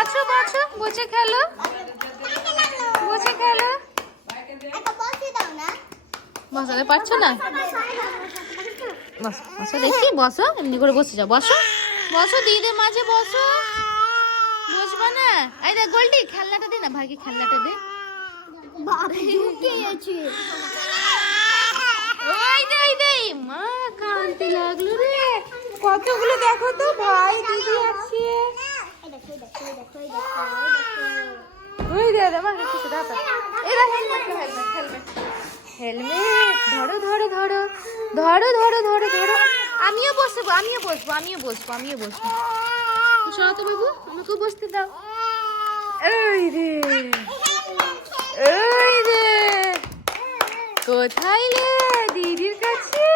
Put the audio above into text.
বাছো বাছো, বসে খেলো, বসে খেলো। বসাতে পারছো না? বসো বসো দেখি, বসো, এমনি করে বসে যাও, বসো বসো, দিদিদের মাঝে বসো। বসবা না? এই দেখ গোল্ডি, খেলনাটা দে না, ভাইকে খেলনাটা দে। ওই দে, মা কাঁদতে লাগলো রে। কতগুলো দেখো তো, ভাই দিদি আছে। ওই দে মা, কিছু দাও। এই দেখ হেলমেট, হেলমেট হেলমেট হেলমেট, ধরো ধরো ধরো ধরো ধরো ধরো ধরো। আমিও বসবো, আমিও বসবো, আমিও বসবো, আমিও বসবো। সরো তো বাবু, আমাকেও বসতে দাও। এই রে, এই রে, কোথায় রে? দিদির কাছে।